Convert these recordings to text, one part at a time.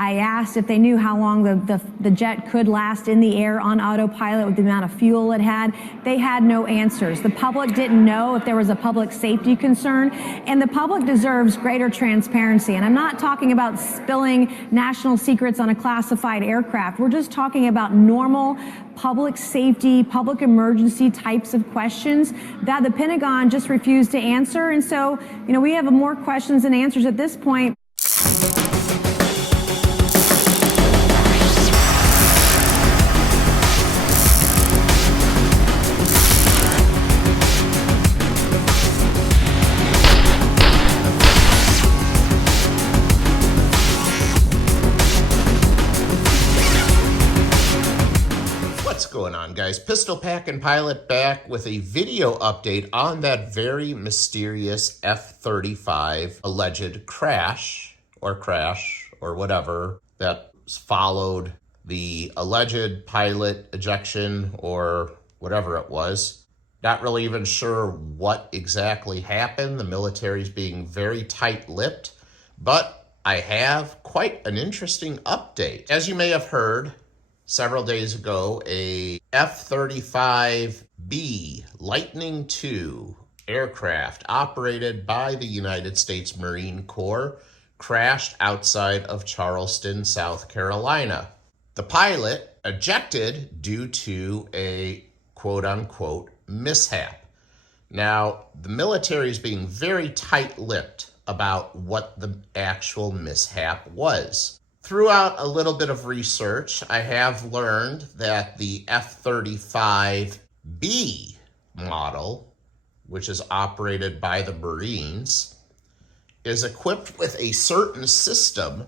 I asked if they knew how long the jet could last in the air on autopilot with the amount of fuel it had. They had no answers. The public didn't know if there was a public safety concern, and the public deserves greater transparency. And I'm not talking about spilling national secrets on a classified aircraft. We're just talking about normal public safety, public emergency types of questions that the Pentagon just refused to answer. And so, we have more questions than answers at this point. What's going on, guys? Pistol Packin' Pilot back with a video update on that very mysterious F-35 alleged crash or whatever that followed the alleged pilot ejection or whatever it was. Not really even sure what exactly happened. The military's being very tight-lipped, but I have quite an interesting update. As you may have heard, several days ago, a F-35B Lightning II aircraft operated by the United States Marine Corps crashed outside of Charleston, South Carolina. The pilot ejected due to a quote-unquote mishap. Now, the military is being very tight-lipped about what the actual mishap was. Throughout a little bit of research, I have learned that the F-35B model, which is operated by the Marines, is equipped with a certain system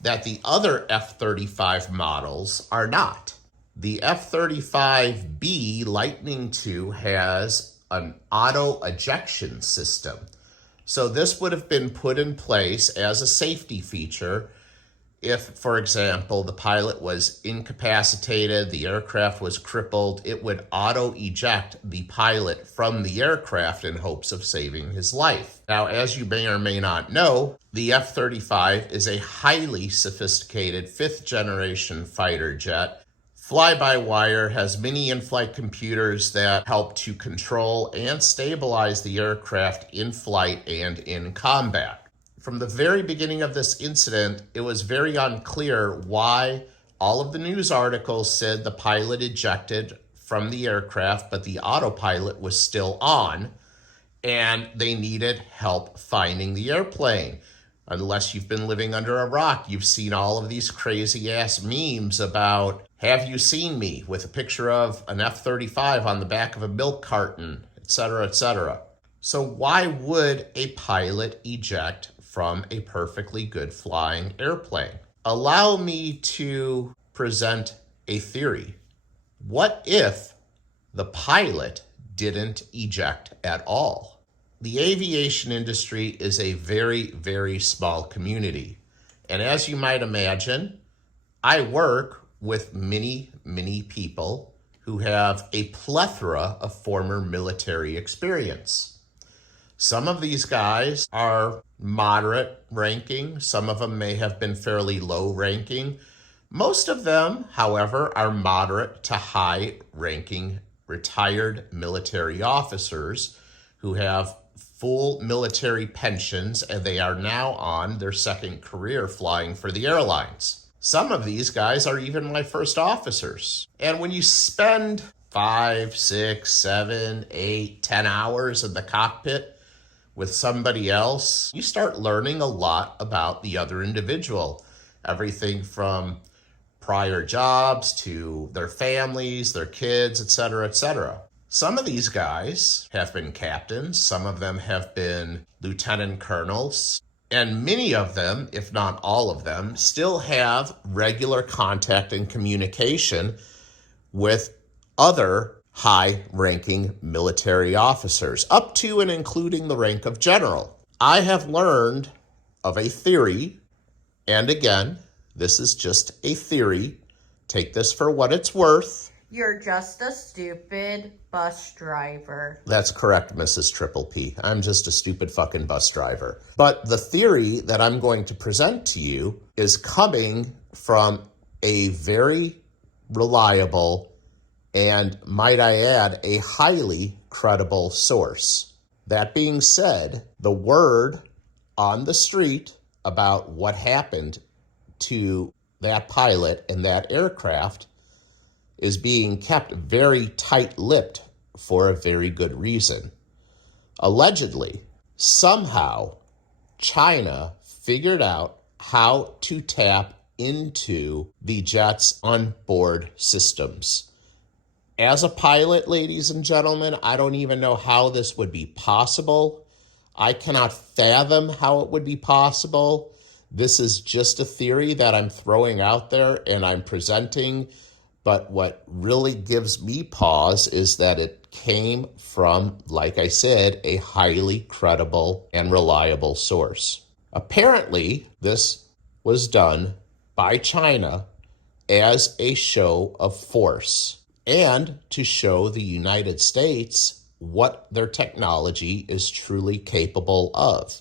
that the other F-35 models are not. The F-35B Lightning II has an auto-ejection system. So this would have been put in place as a safety feature if, for example, the pilot was incapacitated, the aircraft was crippled, it would auto-eject the pilot from the aircraft in hopes of saving his life. Now, as you may or may not know, the F-35 is a highly sophisticated fifth-generation fighter jet. Fly-by-wire, has many in-flight computers that help to control and stabilize the aircraft in flight and in combat. From the very beginning of this incident, it was very unclear why all of the news articles said the pilot ejected from the aircraft, but the autopilot was still on, and they needed help finding the airplane. Unless you've been living under a rock, you've seen all of these crazy-ass memes about, have you seen me, with a picture of an F-35 on the back of a milk carton, etc., etc. So why would a pilot eject from a perfectly good flying airplane? Allow me to present a theory. What if the pilot didn't eject at all? The aviation industry is a very, very small community. And as you might imagine, I work with many, many people who have a plethora of former military experience. Some of these guys are moderate ranking. Some of them may have been fairly low ranking. Most of them, however, are moderate to high ranking retired military officers who have full military pensions, and they are now on their second career flying for the airlines. Some of these guys are even my first officers. And when you spend 5, 6, 7, 8, 10 hours in the cockpit with somebody else, you start learning a lot about the other individual. Everything from prior jobs to their families, their kids, etc., etc. Some of these guys have been captains, some of them have been lieutenant colonels, and many of them, if not all of them, still have regular contact and communication with other high-ranking military officers, up to and including the rank of general. I have learned of a theory, and again, this is just a theory. Take this for what it's worth. You're just a stupid bus driver. That's correct, Mrs. Triple P. I'm just a stupid fucking bus driver. But the theory that I'm going to present to you is coming from a very reliable and, might I add, a highly credible source. That being said, the word on the street about what happened to that pilot and that aircraft is being kept very tight-lipped for a very good reason. Allegedly, somehow, China figured out how to tap into the jet's onboard systems. As a pilot, ladies and gentlemen, I don't even know how this would be possible. I cannot fathom how it would be possible. This is just a theory that I'm throwing out there and I'm presenting. But what really gives me pause is that it came from, like I said, a highly credible and reliable source. Apparently, this was done by China as a show of force and to show the United States what their technology is truly capable of.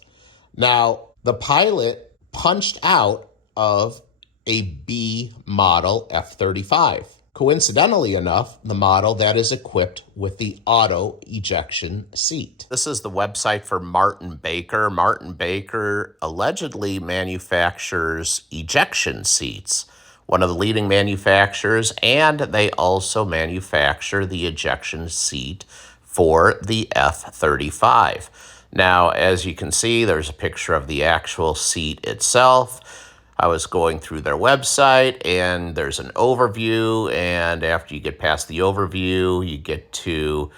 Now, the pilot punched out of a B model F-35. Coincidentally enough, the model that is equipped with the auto-ejection seat. This is the website for Martin Baker. Martin Baker allegedly manufactures ejection seats, one of the leading manufacturers, and they also manufacture the ejection seat for the F-35. Now, as you can see, there's a picture of the actual seat itself. I was going through their website, and there's an overview, and after you get past the overview, you get to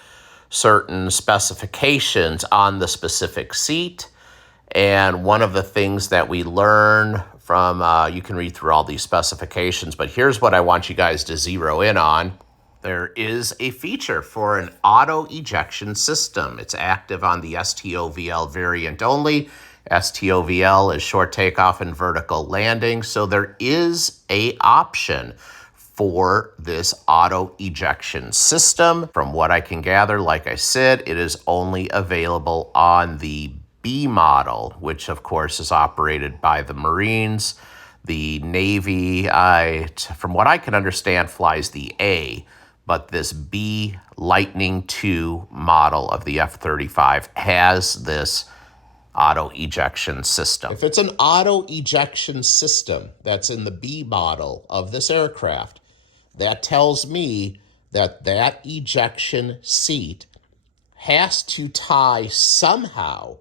certain specifications on the specific seat. And one of the things that we learn from, you can read through all these specifications, but here's what I want you guys to zero in on. There is a feature for an auto-ejection system. It's active on the STOVL variant only. STOVL is short takeoff and vertical landing, so there is an option for this auto-ejection system. From what I can gather, like I said, it is only available on the B model, which of course is operated by the Marines. The Navy, from what I can understand, flies the A, but this B Lightning II model of the F-35 has this auto-ejection system. If it's an auto-ejection system that's in the B model of this aircraft, that tells me that that ejection seat has to tie somehow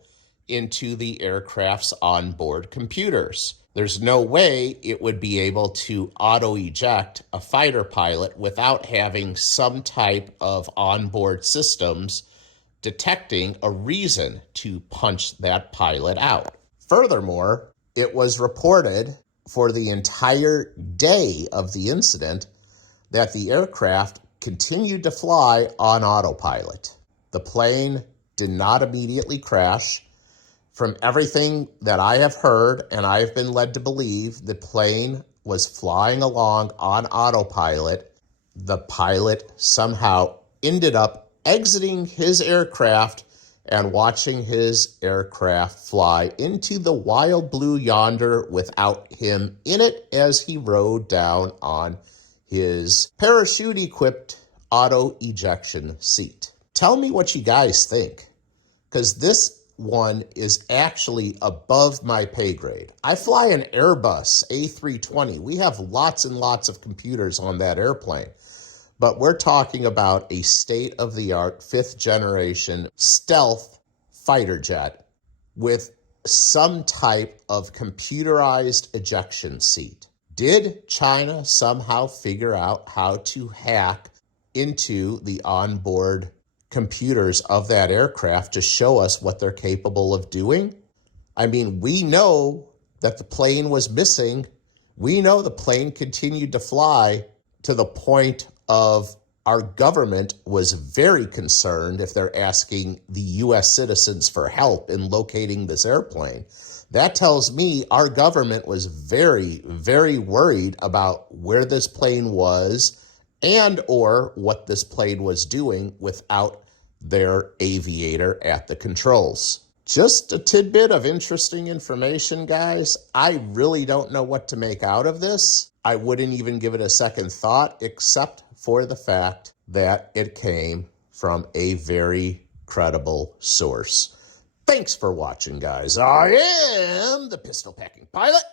into the aircraft's onboard computers. There's no way it would be able to auto-eject a fighter pilot without having some type of onboard systems detecting a reason to punch that pilot out. Furthermore, it was reported for the entire day of the incident that the aircraft continued to fly on autopilot. The plane did not immediately crash. From everything that I have heard and I have been led to believe, the plane was flying along on autopilot. The pilot somehow ended up exiting his aircraft and watching his aircraft fly into the wild blue yonder without him in it as he rode down on his parachute-equipped auto-ejection seat. Tell me what you guys think, because this one is actually above my pay grade. I fly an Airbus A320. We have lots and lots of computers on that airplane. But we're talking about a state-of-the-art, fifth-generation stealth fighter jet with some type of computerized ejection seat. Did China somehow figure out how to hack into the onboard computers of that aircraft to show us what they're capable of doing? I mean, we know that the plane was missing. We know the plane continued to fly to the point of our government was very concerned if they're asking the U.S. citizens for help in locating this airplane. That tells me our government was very, very worried about where this plane was and or what this plane was doing without their aviator at the controls. Just a tidbit of interesting information, guys. I really don't know what to make out of this. I wouldn't even give it a second thought, except for the fact that it came from a very credible source. Thanks for watching, guys. I am the pistol packing pilot,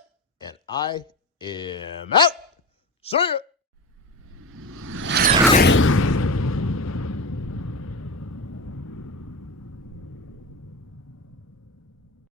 and I am out. See ya.